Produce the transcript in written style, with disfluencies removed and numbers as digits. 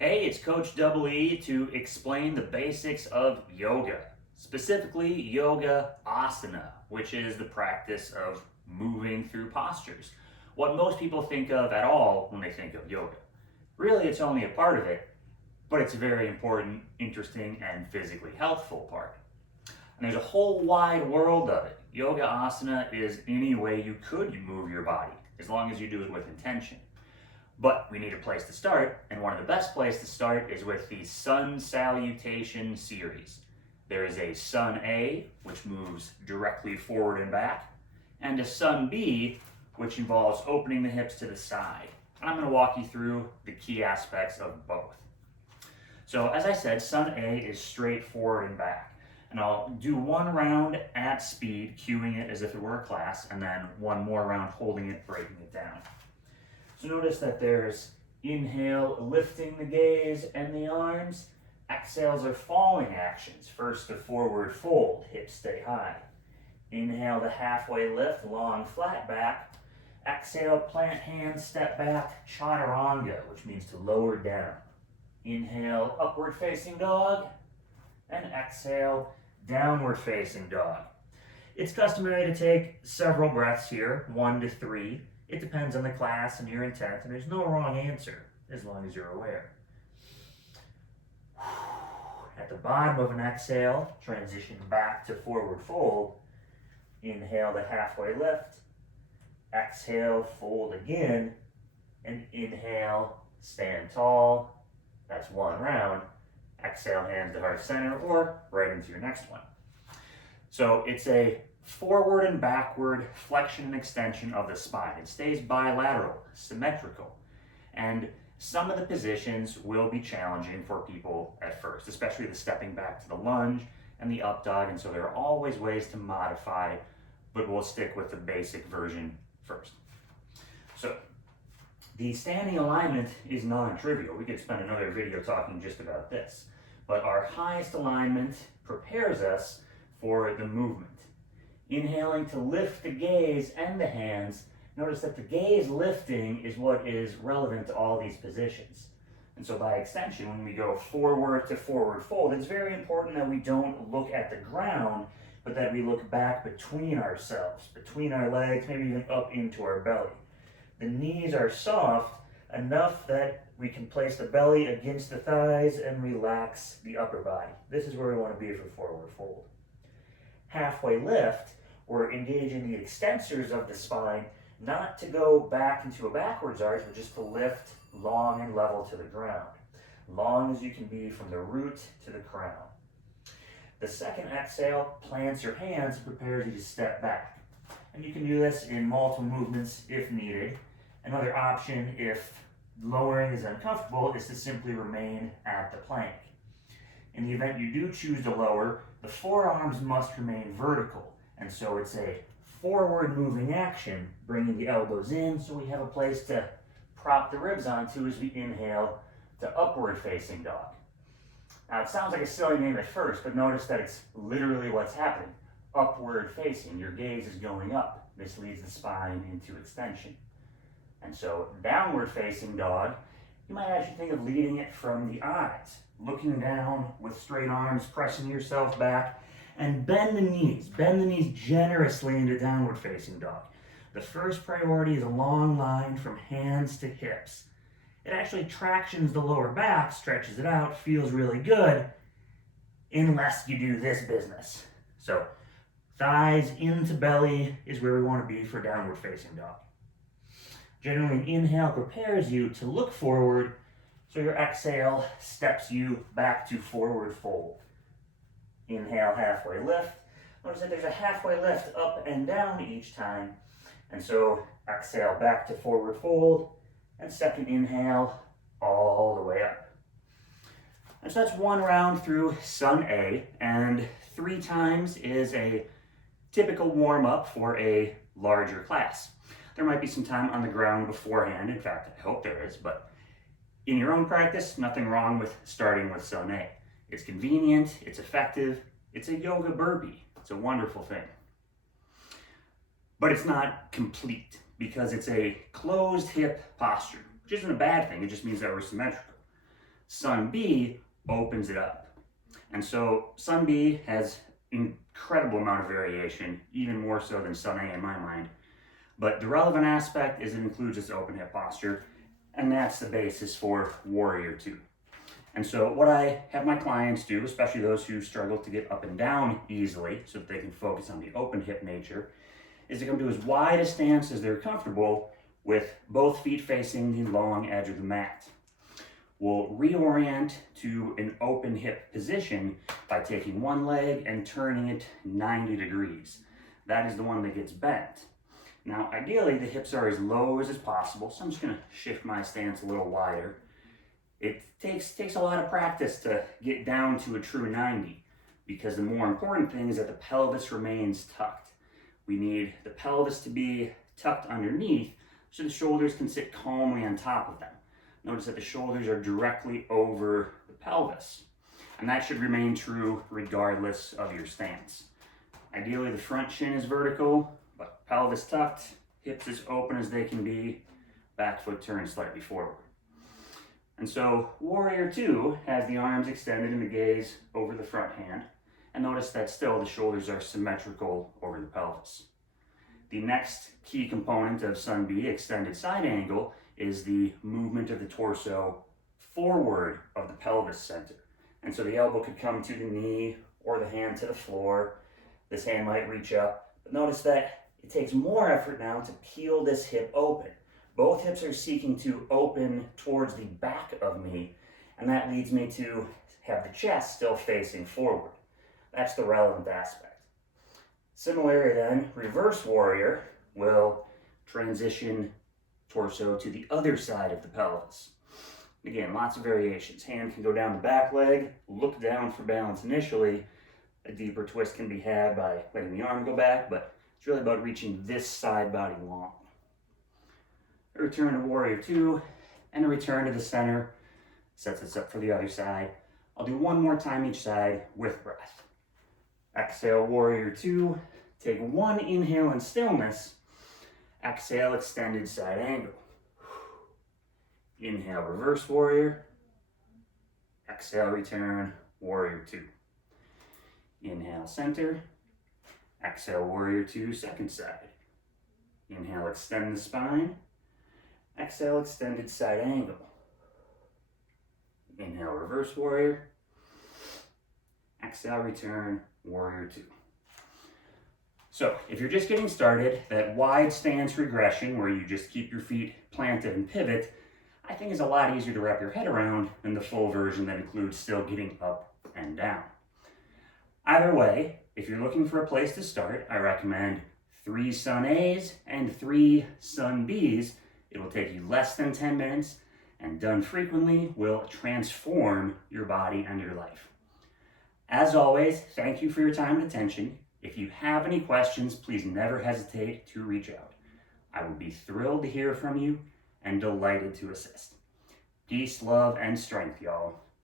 Hey, it's Coach Double E to explain the basics of yoga, specifically Yoga Asana, which is the practice of moving through postures. What most people think of at all when they think of yoga. Really, it's only a part of it, but it's a very important, interesting, and physically healthful part. And there's a whole wide world of it. Yoga Asana is any way you could move your body, as long as you do it with intention. But we need a place to start, and one of the best places to start is with the Sun Salutation series. There is a Sun A, which moves directly forward and back, and a Sun B, which involves opening the hips to the side. And I'm going to walk you through the key aspects of both. So as I said, Sun A is straight forward and back. And I'll do one round at speed, cueing it as if it were a class, and then one more round holding it, breaking it down. So notice that there's inhale, lifting the gaze and the arms. Exhales are falling actions. First, the forward fold, hips stay high. Inhale, the halfway lift, long flat back. Exhale, plant hands, step back, chaturanga, which means to lower down. Inhale, upward facing dog, and exhale, downward facing dog. It's customary to take several breaths here, 1 to 3. It depends on the class and your intent, and there's no wrong answer as long as you're aware. At the bottom of an exhale, transition back to forward fold. Inhale the halfway lift. Exhale, fold again. And inhale, stand tall. That's one round. Exhale, hands to heart center, or right into your next one. So it's a forward and backward flexion and extension of the spine. It stays bilateral, symmetrical. And some of the positions will be challenging for people at first, especially the stepping back to the lunge and the up dog. And so there are always ways to modify, but we'll stick with the basic version first. So the standing alignment is non-trivial. We could spend another video talking just about this. But our highest alignment prepares us for the movement. Inhaling to lift the gaze and the hands. Notice that the gaze lifting is what is relevant to all these positions. And so by extension, when we go forward to forward fold, it's very important that we don't look at the ground, but that we look back between ourselves, between our legs, maybe even up into our belly. The knees are soft enough that we can place the belly against the thighs and relax the upper body. This is where we want to be for forward fold. Halfway lift, we're engaging the extensors of the spine, not to go back into a backwards arch, but just to lift long and level to the ground. Long as you can be from the root to the crown. The second exhale plants your hands and prepares you to step back. And you can do this in multiple movements if needed. Another option, if lowering is uncomfortable, is to simply remain at the plank. In the event you do choose to lower, the forearms must remain vertical. And so it's a forward moving action, bringing the elbows in so we have a place to prop the ribs onto as we inhale to upward facing dog. Now it sounds like a silly name at first, but notice that it's literally what's happening. Upward facing, your gaze is going up. This leads the spine into extension. And so downward facing dog, you might actually think of leading it from the eyes, looking down with straight arms, pressing yourself back, and bend the knees generously into downward facing dog. The first priority is a long line from hands to hips. It actually tractions the lower back, stretches it out, feels really good, unless you do this business. So thighs into belly is where we want to be for downward facing dog. Generally, an inhale prepares you to look forward, so your exhale steps you back to forward fold. Inhale, halfway lift. Notice that there's a halfway lift up and down each time. And so exhale back to forward fold, and second inhale all the way up. And so that's one round through Sun A, and 3 times is a typical warm-up for a larger class. There might be some time on the ground beforehand. In fact, I hope there is, but in your own practice, nothing wrong with starting with Sun A. It's convenient, it's effective, it's a yoga burpee. It's a wonderful thing. But it's not complete because it's a closed hip posture, which isn't a bad thing. It just means that we're symmetrical. Sun B opens it up. And so Sun B has incredible amount of variation, even more so than Sun A in my mind. But the relevant aspect is it includes this open hip posture, and that's the basis for Warrior 2. And so what I have my clients do, especially those who struggle to get up and down easily so that they can focus on the open hip nature, is to come to as wide a stance as they're comfortable with both feet facing the long edge of the mat. We'll reorient to an open hip position by taking one leg and turning it 90 degrees. That is the one that gets bent. Now, ideally, the hips are as low as possible, so I'm just gonna shift my stance a little wider. It takes a lot of practice to get down to a true 90, because the more important thing is that the pelvis remains tucked. We need the pelvis to be tucked underneath so the shoulders can sit calmly on top of them. Notice that the shoulders are directly over the pelvis, and that should remain true regardless of your stance. Ideally, the front shin is vertical, but pelvis tucked, hips as open as they can be, back foot turned slightly forward. And so Warrior 2 has the arms extended and the gaze over the front hand. And notice that still the shoulders are symmetrical over the pelvis. The next key component of Sun B, extended side angle, is the movement of the torso forward of the pelvis center. And so the elbow could come to the knee or the hand to the floor. This hand might reach up. But notice that it takes more effort now to peel this hip open. Both hips are seeking to open towards the back of me, and that leads me to have the chest still facing forward. That's the relevant aspect. Similarly then, reverse warrior will transition torso to the other side of the pelvis. Again, lots of variations. Hand can go down the back leg, look down for balance initially. A deeper twist can be had by letting the arm go back, but it's really about reaching this side body long. A return to Warrior 2 and a return to the center sets us up for the other side. I'll do one more time each side with breath. Exhale, Warrior 2. Take one inhale in stillness. Exhale, extended side angle. Inhale, reverse warrior. Exhale, return, Warrior 2. Inhale, center. Exhale, Warrior 2, second side. Inhale, extend the spine. Exhale, extended side angle. Inhale, reverse warrior. Exhale, return, Warrior 2. So if you're just getting started, that wide stance regression where you just keep your feet planted and pivot, I think is a lot easier to wrap your head around than the full version that includes still getting up and down. Either way, if you're looking for a place to start, I recommend 3 Sun A's and 3 Sun B's. It will take you less than 10 minutes, and done frequently will transform your body and your life. As always, thank you for your time and attention. If you have any questions, please never hesitate to reach out. I would be thrilled to hear from you and delighted to assist. Peace, love, and strength, y'all.